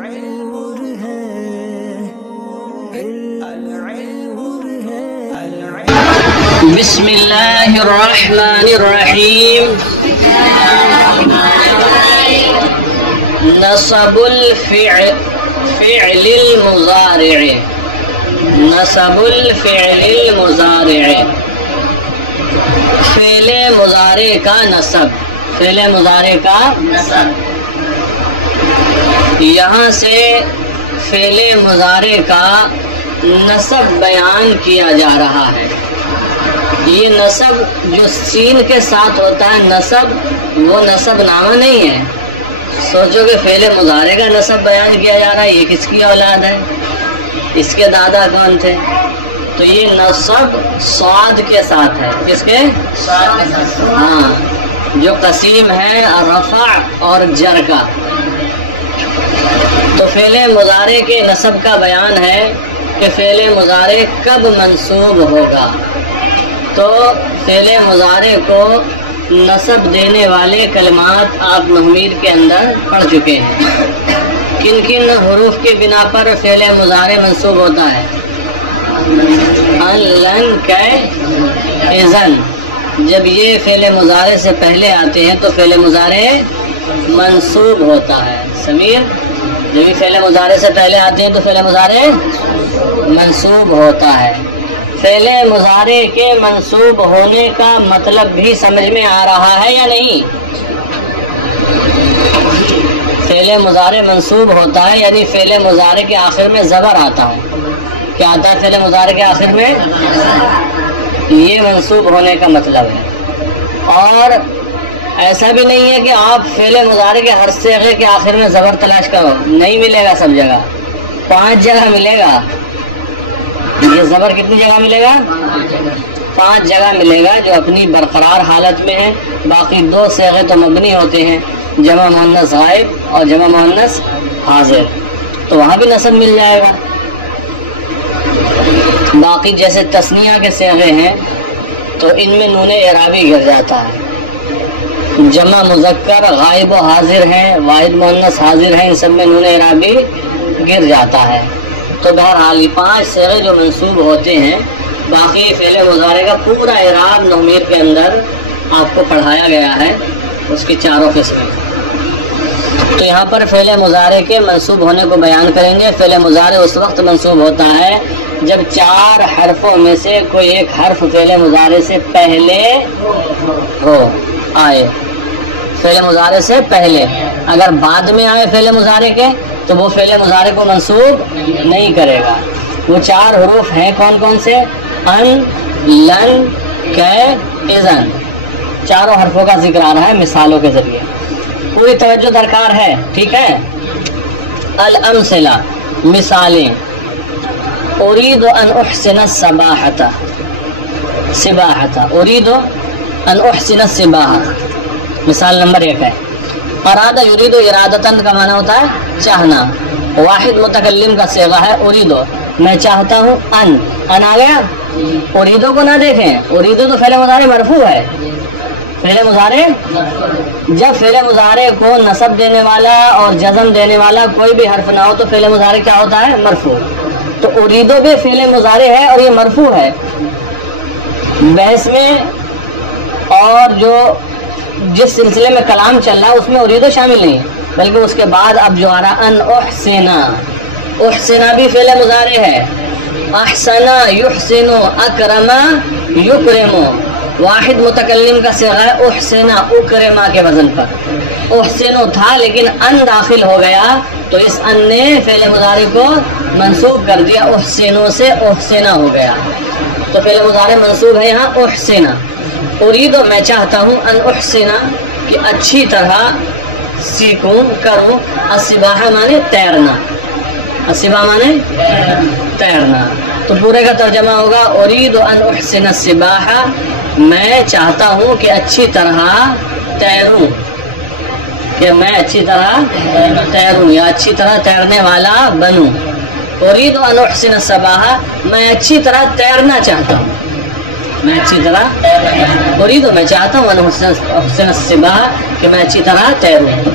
بسم اللہ الرحمن الرحیم. نصب الفعل المضارع. نصب الفعل المضارع. فعل مضارع کا نصب. فعل مضارع کا نصب. یہاں سے فعل مضارع کا نصب بیان کیا جا رہا ہے. یہ نصب جو سین کے ساتھ ہوتا ہے نصب، وہ نصب نامہ نہیں ہے. سوچو کہ فعل مضارع کا نصب بیان کیا جا رہا ہے. یہ کس کی اولاد ہے؟ اس کے دادا کون تھے؟ تو یہ نصب صاد کے ساتھ ہے. کس کے؟ صاد کے ساتھ. ہاں، جو قسیم ہے رفع اور جر کا. تو فعل مضارع کے نصب کا بیان ہے کہ فعل مضارع کب منصوب ہوگا. تو فعل مضارع کو نصب دینے والے کلمات آپ نحویر کے اندر پڑھ چکے ہیں. کن کن حروف کے بنا پر فعل مضارع منصوب ہوتا ہے؟ ان، لن، کی، اذن. جب یہ فعل مضارع سے پہلے آتے ہیں تو فعل مضارع منصوب ہوتا ہے. سمیر، جب یہ فعل مضارع سے پہلے آتے ہیں تو فعل مضارع منصوب ہوتا ہے. فعل مضارع کے منصوب ہونے کا مطلب بھی سمجھ میں آ رہا ہے یا نہیں؟ فعل مضارع منصوب ہوتا ہے یعنی فعل مضارع کے آخر میں زبر آتا ہے. کیا آتا ہے فعل مضارع کے آخر میں؟ یہ منصوب ہونے کا مطلب ہے. اور ایسا بھی نہیں ہے کہ آپ فعل مضارع کے ہر صیغے کے آخر میں زبر تلاش کرو. نہیں ملے گا سب جگہ. 5 جگہ ملے گا. یہ زبر کتنی جگہ ملے گا؟ 5 جگہ ملے گا جو اپنی برقرار حالت میں ہے. باقی 2 صیغے تو مبنی ہوتے ہیں، جمع مؤنث غائب اور جمع مؤنث حاضر. تو وہاں بھی نصب مل جائے گا. باقی جیسے تثنیہ کے صیغے ہیں تو ان میں نون اعرابی گر جاتا ہے. جمع مذکر غائب و حاضر ہیں، واحد مؤنث حاضر ہیں، ان سب میں نون اعرابی گر جاتا ہے. تو بہرحال یہ 5 صیغے جو منصوب ہوتے ہیں. باقی فعل مضارع کا پورا اعراب نحویر کے اندر آپ کو پڑھایا گیا ہے، اس کی 4 قسمیں. تو یہاں پر فعل مضارع کے منصوب ہونے کو بیان کریں گے. فعل مضارع اس وقت منصوب ہوتا ہے جب 4 حرفوں میں سے کوئی ایک حرف فعل مضارع سے پہلے آئے. فعل مضارع سے پہلے. اگر بعد میں آئے فعل مضارع کے تو وہ فعل مضارع کو منصوب نہیں کرے گا. وہ 4 حروف ہیں کون کون سے؟ ان، لن، کی، اذن. 4 حرفوں کا ذکر آ رہا ہے مثالوں کے ذریعے. پوری توجہ درکار ہے، ٹھیک ہے؟ الامثلہ، مثالیں. اريد ان احسن السباحة. اريد ان احسن السباحة مثال نمبر 1 ہے. اراد یرید ارادتن کا معنی ہوتا ہے چاہنا. واحد متکلم کا صیغہ ہے اريد، میں چاہتا ہوں. ان آ گیا. اریدو کو نہ دیکھیں، اریدو تو فعل مضارع مرفوع ہے. فعل مضارع، جب فعل مضارع کو نصب دینے والا اور جزم دینے والا کوئی بھی حرف نہ ہو تو فعل مضارع کیا ہوتا ہے؟ مرفوع. تو اریدو بھی فعل مضارع ہے اور یہ مرفوع ہے. بحث میں اور جو جس سلسلے میں کلام چل رہا ہے اس میں اریدو شامل نہیں ہے، بلکہ اس کے بعد اب جو آ رہا ان احسنا. احسنا بھی فعل مضارع ہے. احسنا یحسن، اکرما یکرم. واحد متکلم کا صیغہ ہے احسنا، اکرما کے وزن پر. احسنو تھا لیکن ان داخل ہو گیا تو اس ان نے فعل مضارع کو منصوب کر دیا. احسنو سے احسنا ہو گیا. تو فعل مضارع منصوب ہے یہاں احسنا. اریدو میں چاہتا ہوں ان احسنا کہ اچھی طرح سیکھوں کروں. السباحہ مانے تیرنا. السباحہ مانے تیرنا. تو پورے کا ترجمہ ہوگا اريد ان احسن السباحہ، میں چاہتا ہوں کہ اچھی طرح تیروں، کہ میں اچھی طرح تیروں یا اچھی طرح تیرنے والا بنوں. اريد ان احسن السباحہ، میں اچھی طرح تیرنا چاہتا ہوں. میں اچھی طرح اريد، میں چاہتا ہوں ان احسن السباحہ کہ میں اچھی طرح تیروں.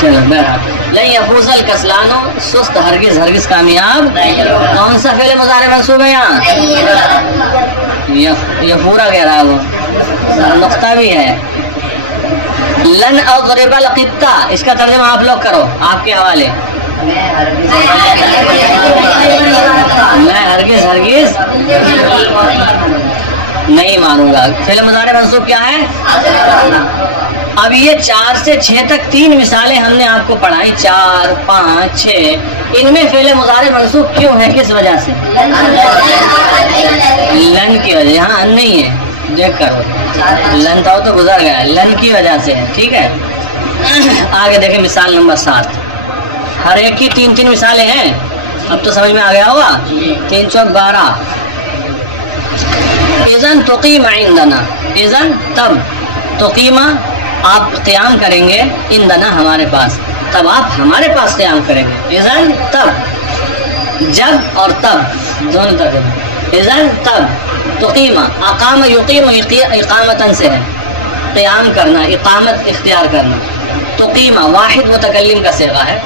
چلو بہرحال لن یفوز الکسلانو سست ہرگز ہرگز کامیاب کون سا فعل مضارع منصوب ہے یہاں یفورا کہہ رہا وہ نقطہ بھی ہے لن اضرب القطہ اس کا ترجمہ آپ لوگ کرو آپ کے حوالے میں ہرگز ہرگز نہیں مانوں گا فعل مضارع منصوب کیا ہے اب یہ 4 سے 6 تک 3 مثالیں ہم نے آپ کو پڑھائی 4 5 6 ان میں فعل مضارع منصوب کیوں ہے کس وجہ سے لن کی وجہ یہاں ان نہیں ہے دیکھ کر لن تھا تو گزر گیا لن کی وجہ سے ہے ٹھیک ہے آگے دیکھیں مثال نمبر 7 ہر ایک کی 3 مثالیں ہیں اب تو سمجھ میں آ گیا ہوگا 3 چوک 12 اذن تقیم عندنا اذن تب تقیمہ آپ قیام کریں گے عندنا ہمارے پاس تب آپ ہمارے پاس قیام کریں گے اذن تب جب اور تب دونوں ترجمے اذن تب تقیمہ اقام یقیم اقامتاً سے ہے قیام کرنا اقامت اختیار کرنا تقیمہ واحد متکلم کا صیغہ ہے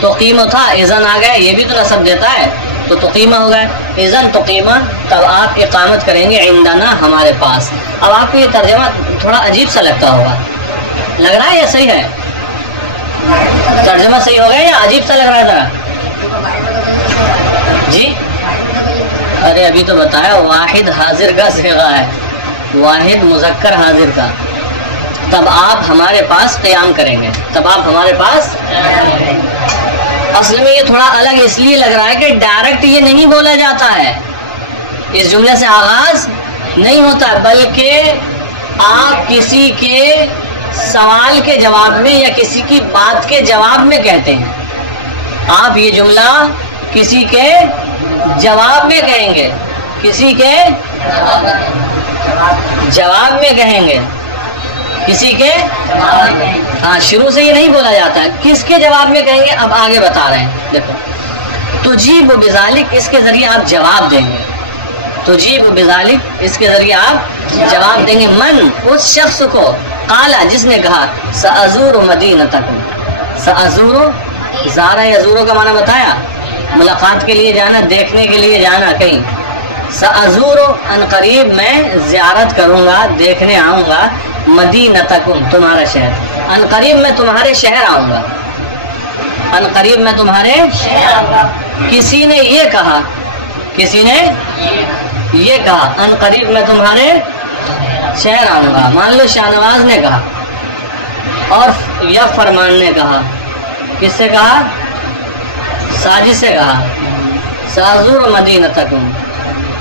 تقیمہ تھا اذن آ گئے یہ بھی تو نصب دیتا ہے تو تقیمہ ہو گئے اذن تقیمہ تب آپ اقامت کریں گے عندنا ہمارے پاس اب آپ کو یہ ترجمہ تھوڑا عجیب سا لگتا ہوگا لگ رہا ہے یا صحیح ہے ترجمہ صحیح ہو گیا یا عجیب سا لگ رہا ہے ذرا جی ارے ابھی تو بتایا واحد حاضر کا صیغہ ہے واحد مذکر حاضر کا تب آپ ہمارے پاس قیام کریں گے تب آپ ہمارے پاس اصل میں یہ تھوڑا الگ اس لیے لگ رہا ہے کہ ڈائریکٹ یہ نہیں بولا جاتا ہے اس جملے سے آغاز نہیں ہوتا بلکہ آپ کسی کے سوال کے جواب میں یا کسی کی بات کے جواب میں کہتے ہیں آپ یہ جملہ کسی کے جواب میں کہیں گے کسی کے جواب میں کہیں گے کسی کے ہاں شروع سے یہ نہیں بولا جاتا ہے کس کے جواب میں کہیں گے اب آگے بتا رہے ہیں دیکھو تجیب بذالک اس کے ذریعے آپ جواب دیں گے تجیب بذالک اس کے ذریعے آپ جواب دیں گے من اس شخص کو قالا جس نے کہا سأزور مدینتکم سأزور زارا یزورو کا معنی بتایا ملاقات کے لیے جانا دیکھنے کے لیے جانا کہیں سأزور ان قریب میں زیارت کروں گا دیکھنے آؤں گا مدینتکم تمہارا شہر ان قریب میں تمہارے شہر آؤں گا ان قریب میں تمہارے کسی نے یہ کہا کسی نے یہ کہا ان قریب میں تمہارے شہر آؤں گا مان لو شاہ نواز نے کہا اور یا فرمان نے کہا کس سے کہا ساجد سے کہا سازور مدینتکم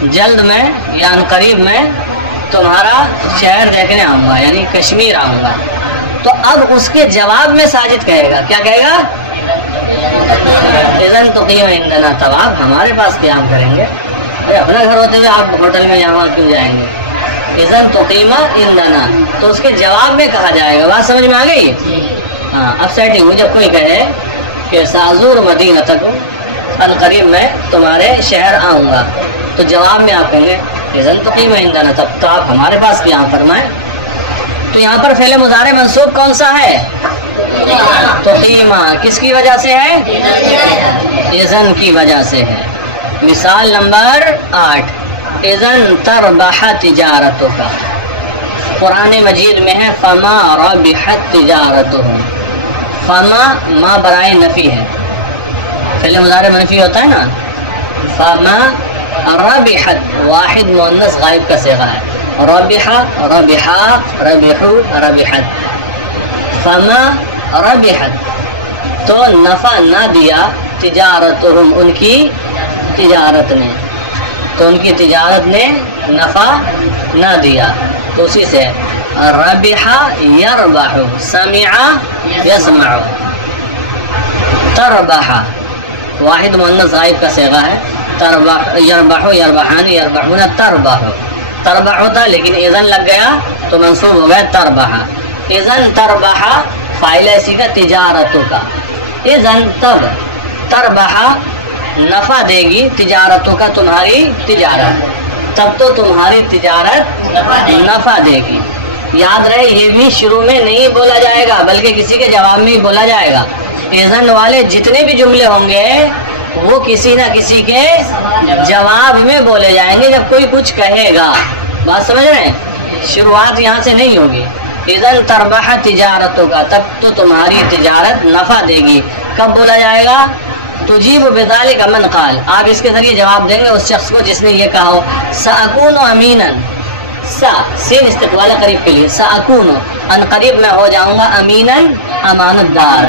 جلد میں یا ان قریب میں تمہارا شہر دیکھنے آؤں گا یعنی کشمیر آؤں گا تو اب اس کے جواب میں ساجد کہے گا کیا کہے گا اذن تقیم عندنا تب آپ ہمارے پاس قیام کریں گے اپنا گھر ہوتے ہوئے آپ ہوٹل میں یہاں کیوں جائیں گے اذن تقیم عندنا تو اس کے جواب میں کہا جائے گا بات سمجھ میں آ گئی ہاں اب سیٹنگ ہو جب کوئی کہے کہ سازور مدینتکم ان قریب میں تمہارے شہر آؤں گا تو جواب میں آپ کہیں گے اذن تقیم عندنا تب تو آپ ہمارے پاس قیام فرمائیں تو یہاں پر فعل مضارع منصوب کون سا ہے تقیمہ کس کی وجہ سے ہے اذن کی وجہ سے ہے مثال نمبر 8 اذن تربح تجارتک قرآن مجید میں ہے فما ربحت تجارتهم فما ما برائے نفی ہے فعل مضارع منفی ہوتا ہے نا فما ربحت واحد مؤنث غائب کا صیغہ ہے ربحا ربحا ربحو ربحت فما ربحت تو نفع نہ دیا تجارتهم ان کی تجارت نے تو ان کی تجارت نے نفع نہ دیا تو اسی سے ربحا یربح سمع یسمع تربح واحد مؤنث غائب کا صیغہ ہے تربح یربح یربحان یربحون تربح تربح ہوتا لیکن اذن لگ گیا تو منصوب ہو گیا تربح اذن تربح فاعل اسی کا تجارتوں کا اذن تب تربح نفع دے گی تجارتوں کا تمہاری تجارت تب تو تمہاری تجارت نفع دے گی یاد رہے یہ بھی شروع میں نہیں بولا جائے گا بلکہ کسی کے جواب میں ہی بولا جائے گا. اذن والے جتنے بھی جملے ہوں گے وہ کسی نہ کسی کے جواب میں بولے جائیں گے جب کوئی کچھ کہے گا. بات سمجھ رہے ہیں؟ شروعات یہاں سے نہیں ہوگی. اذن تربح تجارتوں کا، تب تو تمہاری تجارت نفع دے گی. کب بولا جائے گا؟ تجیب بذالک من قال، آپ اس کے ذریعے جواب دیں گے اس شخص کو جس نے یہ کہا ہو سأکون امینا، سین استقبال قریب کے لیے، سأکون ان قریب میں ہو جاؤں گا، امینا امانت دار،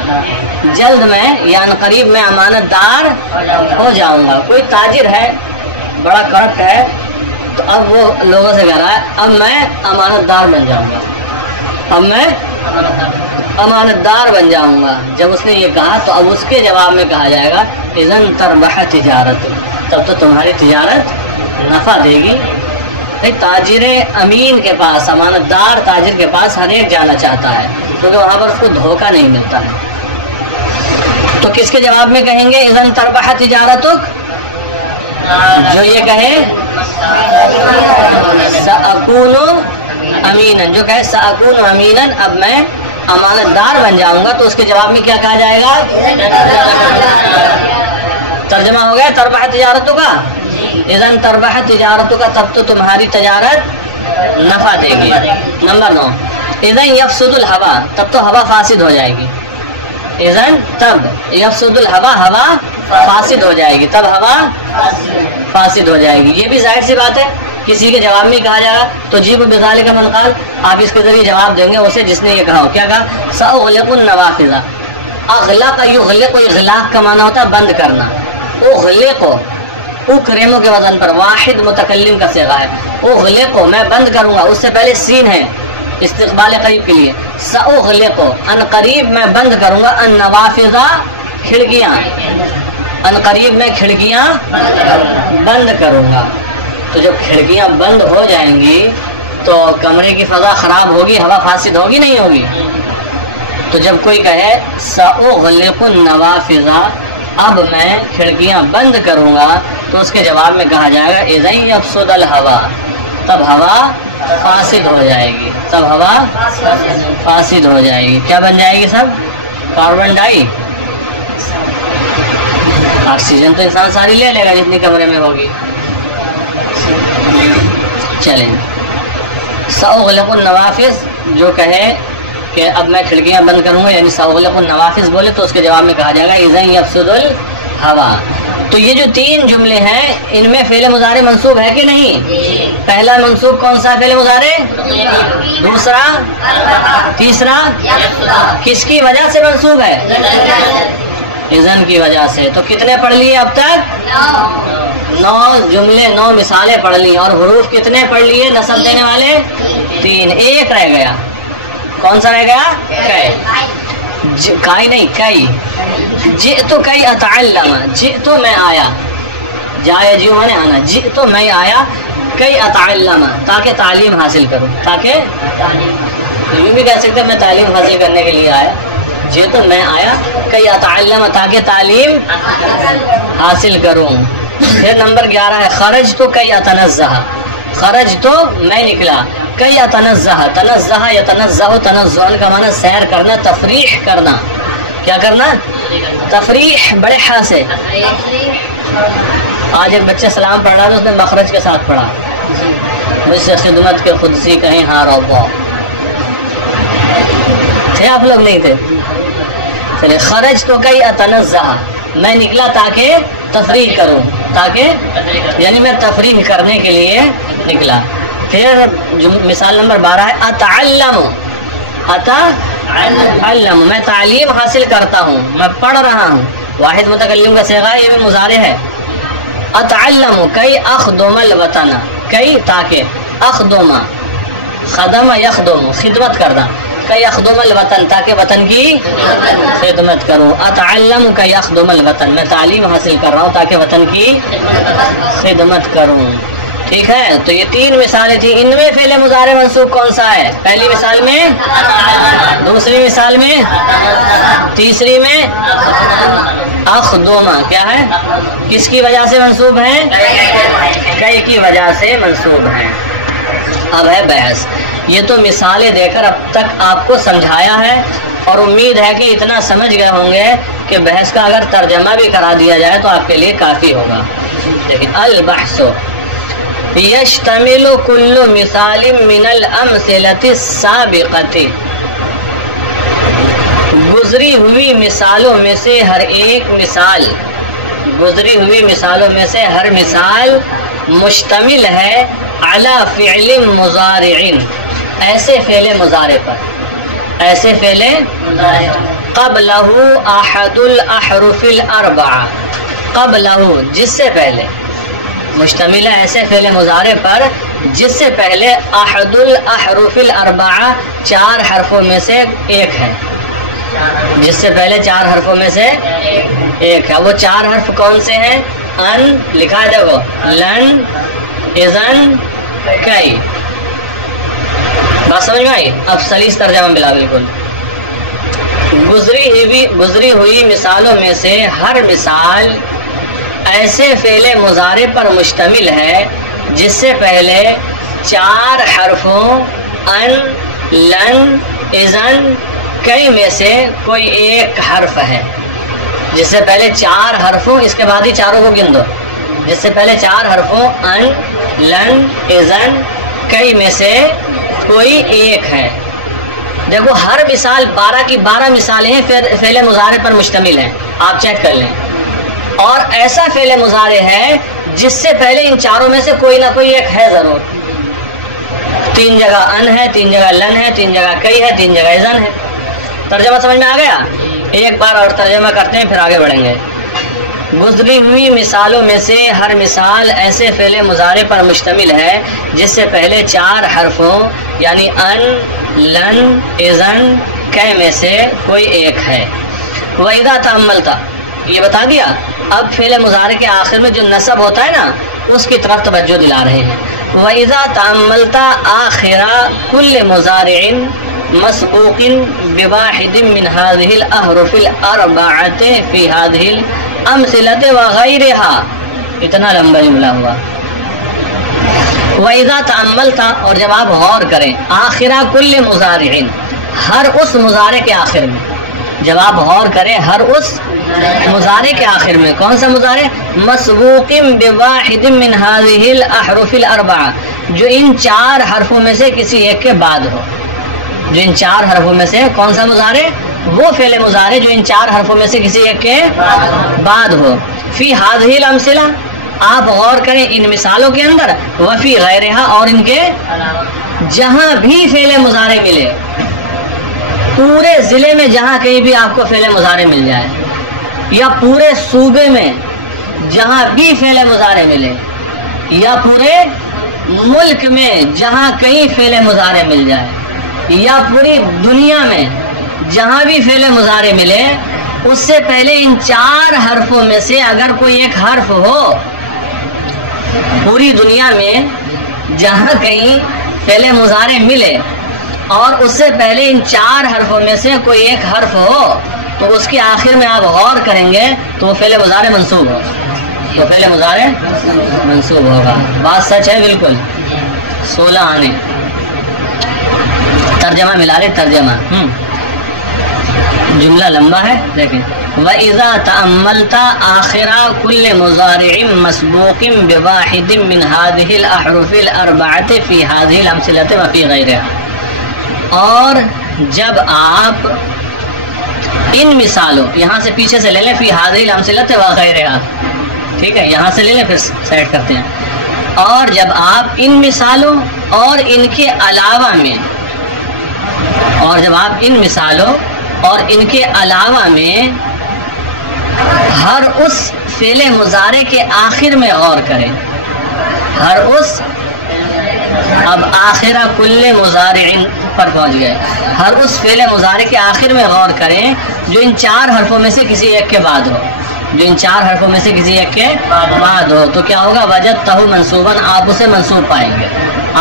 جلد میں یا ان قریب میں امانت دار ہو جاؤں گا. کوئی تاجر ہے بڑا کرپٹ ہے تو اب وہ لوگوں سے کہہ رہا ہے اب میں امانت دار بن جاؤں گا، اب میں امانت دار بن جاؤں گا. جب اس نے یہ کہا تو اب اس کے جواب میں کہا جائے گا اذن تربح تجارت، تب تو تمہاری تجارت نفع دے گی. تاجر امین کے پاس، امانت دار تاجر کے پاس ہر ایک جانا چاہتا ہے کیونکہ وہاں پر اس کو دھوکہ نہیں ملتا ہے. تو کس کے جواب میں کہیں گے اذن تربح تجارتک؟ جو یہ کہے سأکون امینا، جو کہے سأکون امینا اب میں امانت دار بن جاؤں گا، تو اس کے جواب میں کیا کہا جائے گا؟ ترجمہ ہو گیا تربح تجارتوں کا. اذن تربح تجارتوں کا، تب تو تمہاری تجارت نفع دے گی. نمبر 9 اذن یفسد الہوا، تب تو ہوا فاسد ہو جائے گی. اذن تب یفسد الہوا، ہوا فاسد ہو جائے گی، تب ہوا فاسد ہو جائے گی. یہ بھی ظاہر سی بات ہے کسی کے جواب میں کہا جائے گا. تو جیب بذالک من قال، آپ اس کے ذریعے جواب دیں گے اسے جس نے یہ کہا ہو. کیا کہا؟ سأغلق النوافذ. اغلق یغلق، اغلاق کا معنی ہوتا ہے بند کرنا. اغلق اکرمو کے وزن پر واحد متکلم کا صیغہ ہے. اغلق میں بند کروں گا، اس سے پہلے سین ہے استقبال قریب کے لیے. سأغلق ان قریب میں بند کروں گا، النوافذ کھڑکیاں، ان قریب میں کھڑکیاں بند کروں گا. تو جب کھڑکیاں بند ہو جائیں گی تو کمرے کی فضا خراب ہوگی، ہوا فاسد ہوگی نہیں ہوگی؟ تو جب کوئی کہے سأغلق النوافذ، اب میں کھڑکیاں بند کروں گا، تو اس کے جواب میں کہا جائے گا اذن یفسد الہوا، تب ہوا فاسد ہو جائے گی، تب ہوا فاسد ہو جائے گی. کیا بن جائے گی؟ سب کاربن ڈائی آکسیجن تو انسان ساری لے لے گا جتنی کمرے میں ہوگی. چلیں سأغلق النوافذ، جو کہے کہ اب میں کھڑکیاں بند کروں گا یعنی سأغلق النوافذ بولے تو اس کے جواب میں کہا جائے گا اذن یفسد الہوا. تو یہ جو تین جملے ہیں ان میں فعل مضارع منصوب ہے کہ نہیں؟ پہلا منصوب کون سا فعل مضارع؟ دوسرا، تیسرا کس کی وجہ سے منصوب ہے؟ اذن کی وجہ سے. تو کتنے پڑھ لیے اب تک؟ 9 جملے، 9 مثالیں پڑھ لی. اور حروف کتنے پڑھ لیے نصب دینے والے؟ 3. ایک رہ گیا. کون سا رہ گیا؟ کئی نہیں، کئی. جئت کئی اتعلم، جئت میں آیا، جایا جیو میں نے آنا، جئت میں آیا کئی اتعلم تاکہ تعلیم حاصل کروں، تاکہ یہ بھی کہہ سکتے میں تعلیم حاصل کرنے کے لیے آیا. جئت میں آیا کئی اتعلم تاکہ تعلیم حاصل کروں. پھر نمبر 11 ہے خرج تو کئی اتنزہ، خرج تو میں نکلا، کئی اتنزہ، تنزہ یتنزہ، تنزہن کا معنی سیر کرنا، تفریح کرنا. کیا کرنا؟ تفریح بڑے ہا سے. آج ایک بچے سلام پڑھ رہا تھا، اس نے مخرج کے ساتھ پڑھا، مجھ سے خدمت کے خود سی کہیں ہاں رو پاؤ. تھے آپ لوگ؟ نہیں تھے. چلے خرج تو کئی اتنزہ، میں نکلا تاکہ تفریح کروں، تاکہ یعنی میں تفریح کرنے کے لیے نکلا. پھر مثال نمبر 12 ہے اتعلم، اتعلم میں تعلیم حاصل کرتا ہوں، میں پڑھ رہا ہوں. واحد متکلم کا صیغہ، یہ بھی مضارع ہے. اتعلم کئی اخدم الوطن، کئی تاکہ، اخدم خدم یخدم خدمت کرنا، کئی اخدم الوطن تاکہ وطن کی خدمت کروں. اتعلم کئی اخدم الوطن میں تعلیم حاصل کر رہا ہوں تاکہ وطن کی خدمت کروں. ٹھیک ہے. تو یہ 3 مثالیں تھیں. ان میں فعل مضارع منصوب کون سا ہے؟ پہلی مثال میں، دوسری مثال میں، تیسری میں اخدوما. کیا ہے؟ کس کی وجہ سے منصوب ہے؟ کئی کی وجہ سے منصوب ہے. اب ہے بحث. یہ تو مثالیں دے کر اب تک آپ کو سمجھایا ہے اور امید ہے کہ اتنا سمجھ گئے ہوں گے کہ بحث کا اگر ترجمہ بھی کرا دیا جائے تو آپ کے لیے کافی ہوگا. لیکن البحث یشتمل کل مثال من الامثلۃ السابقۃ، گزری ہوئی مثالوں میں سے ہر ایک مثال، گزری ہوئی مثالوں میں سے ہر مثال مشتمل ہے علی فعل مضارع، ایسے فعل مضارع پر، ایسے فعل قبلہ احد الاحرف الاربعہ، قبلہ جس سے پہلے، مشتمل ہے ایسے فعل مضارع پر جس سے پہلے احد الاحرف الاربعہ 4 حرفوں میں سے ایک ہے، جس سے پہلے 4 حرفوں میں سے ایک ہے. وہ 4 حرف کون سے ہیں؟ ان لکھا ہے دیکھو، لن، اذن، کئی. بات سمجھ میں آئی؟ اب سلیس ترجمہ ملا بالکل. گزری ہوئی مثالوں میں سے ہر مثال ایسے فعل مضارع پر مشتمل ہے جس سے پہلے 4 حرفوں ان، لن، اذن، کئی میں سے کوئی ایک حرف ہے. جس سے پہلے 4 حرفوں، اس کے بعد ہی چاروں کو گن دو، جس سے پہلے 4 حرفوں ان، لن، اذن، کئی میں سے کوئی ایک ہے. دیکھو ہر مثال 12 کی 12 مثالیں فعل مضارع پر مشتمل ہیں، آپ چیک کر لیں. اور ایسا فعل مضارع ہے جس سے پہلے ان 4 میں سے کوئی نہ کوئی ایک ہے ضرور. 3 جگہ ان ہے، 3 جگہ لن ہے، 3 جگہ کئی ہے، 3 جگہ اذن ہے. ترجمہ سمجھ میں آ گیا؟ ایک بار اور ترجمہ کرتے ہیں پھر آگے بڑھیں گے. گزری ہوئی مثالوں میں سے ہر مثال ایسے فعل مضارع پر مشتمل ہے جس سے پہلے 4 حرفوں یعنی ان، لن، اذن، کئی میں سے کوئی ایک ہے. وَإِذَا تَأَمَّلْتَ، یہ بتا دیا. اب فعل مضارع کے آخر میں جو نصب ہوتا ہے نا اس کی طرف توجہ دلا رہے ہیں. وَإِذَا تَأَمَّلْتَ آخِرَ كُلِّ مُضَارِعٍ مسبوق بواحد من هذه الأحرف الأربعة في هذه الأمثلة وغيرها. اتنا لمبا جملہ ہوا. وَإِذَا تَأَمَّلْتَ، اور جب آپ غور کریں، آخرہ کل مضارع، ہر اس مضارع کے آخر میں، جب آپ غور کریں ہر اس مضارع کے آخر میں، کون سا مضارع؟ مسبوق بواحد من هذه الأحرف الأربعة، جو ان 4 حرفوں میں سے کسی ایک کے بعد ہو. جو ان 4 حرفوں میں سے کون سا مضارع؟ وہ فعل مضارع جو ان 4 حرفوں میں سے کسی ایک کے بعد ہو. فی هذه الامثلہ، آپ غور کریں ان مثالوں کے اندر، وفی غیرہا، اور ان کے جہاں بھی فعل مضارع ملے، پورے ضلع میں جہاں کہیں بھی آپ کو فعل مضارع مل جائے، یا پورے صوبے میں جہاں بھی فعل مضارع ملے، یا پورے ملک میں جہاں کہیں فعل مضارع مل جائے، یا پوری دنیا میں جہاں بھی فعل مضارع ملے، اس سے پہلے ان 4 حرفوں میں سے اگر کوئی ایک حرف ہو، پوری دنیا میں جہاں کہیں فعل مضارع ملے اور اس سے پہلے ان 4 حرفوں میں سے کوئی ایک حرف ہو، تو اس کے آخر میں آپ غور کریں گے تو وہ فعل مضارع منصوب ہو، تو فعل مضارع منصوب ہوگا. بات سچ ہے بالکل. 16 آنے. ترجمہ ملا لے، ترجمہ جملہ لمبا ہے دیکھیں. وَإِذَا تَأَمَّلْتَ آخِرَ كُلِّ مُضَارِعٍ مَسْبُوقٍ بِوَاحِدٍ مِّنْ هَذِهِ الْأَحْرُفِ الْأَرْبَعَةِ فِي هَذِهِ الْأَمْثِلَةِ وَفِي غَيْرِهَا. اور جب آپ ان مثالوں، یہاں سے پیچھے سے لے لیں، فی هذِهِ الْأَمْثِلَةِ وَغَيْرِهَا، ٹھیک ہے، یہاں سے لے لیں پھر سیٹ کرتے ہیں. اور جب آپ ان مثالوں اور ان کے علاوہ میں، اور جب آپ ان مثالوں اور ان کے علاوہ میں ہر اس فعل مضارع کے آخر میں غور کریں، ہر اس، اب آخرہ کل مضارع پر پہنچ گئے، ہر اس فعل مضارع کے آخر میں غور کریں جو ان 4 حرفوں میں سے کسی ایک کے بعد ہو، جو ان 4 حرفوں میں سے کسی ایک کے بعد ہو، تو کیا ہوگا؟ وجدتہ منصوباً، آپ اسے منصوب پائیں گے،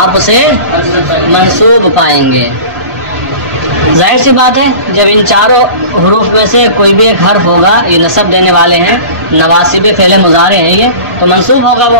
آپ اسے منصوب پائیں گے. ظاہر سی بات ہے جب ان 4 حروف میں سے کوئی بھی ایک حرف ہوگا، یہ نصب دینے والے ہیں، نواسب فعل مضارع ہیں یہ، تو منصوب ہوگا وہ.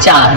4।